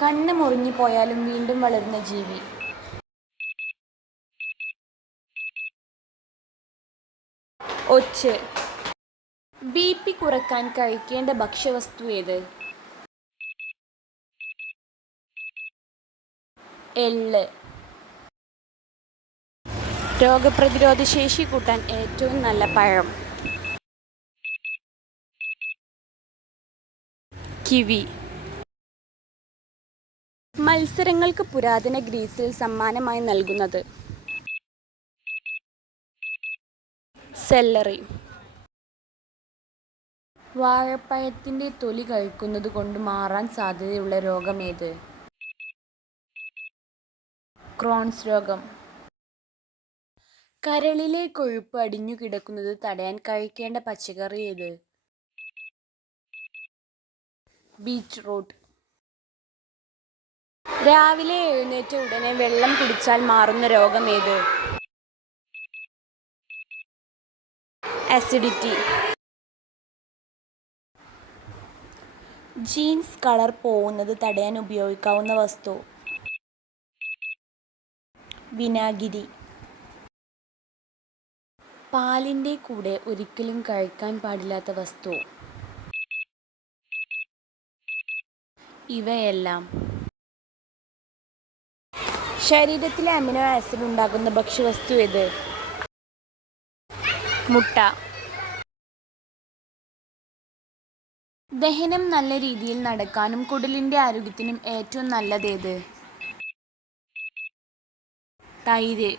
കണ്ണ് മുറിഞ്ഞുപോയാലും വീണ്ടും വളരുന്ന ജീവി. ഒച്ച്. ബി.പി കുറയ്ക്കാൻ കഴിക്കേണ്ട ഭക്ഷ്യവസ്തു ഏത്? എള്ള്. രോഗപ്രതിരോധശേഷി കൂട്ടാൻ ഏറ്റവും നല്ല പഴം? കിവി. മത്സരങ്ങൾക്ക് പുരാതന ഗ്രീസിൽ സമ്മാനമായി നൽകുന്നത്? സെല്ലറി. വാഴപ്പഴത്തിൻ്റെ തൊലി കഴിക്കുന്നത് കൊണ്ട് മാറാൻ സാധ്യതയുള്ള രോഗമേത്? ക്രോൺസ് രോഗം. കരളിലെ കൊഴുപ്പ് അടിഞ്ഞുകിടക്കുന്നത് തടയാൻ കഴിക്കേണ്ട പച്ചക്കറി ഏത്? ബീറ്റ്റൂട്ട്. രാവിലെ എഴുന്നേറ്റ ഉടനെ വെള്ളം കുടിച്ചാൽ മാറുന്ന രോഗമേത്? അസിഡിറ്റി. ജീൻസ് കളർ പോകുന്നത് തടയാൻ ഉപയോഗിക്കാവുന്ന വസ്തു? വിനാഗിരി. പാലിൻ്റെ കൂടെ ഒരിക്കലും കഴിക്കാൻ പാടില്ലാത്ത വസ്തു? ഇവയെല്ലാം. ശരീരത്തിലെ അമിനോ ആസിഡ് ഉണ്ടാകുന്ന ഭക്ഷ്യവസ്തു ഏത്? മുട്ട. ദഹനം നല്ല രീതിയിൽ നടക്കാനും കുടലിൻ്റെ ആരോഗ്യത്തിനും ഏറ്റവും നല്ലതേത്? തൈര്.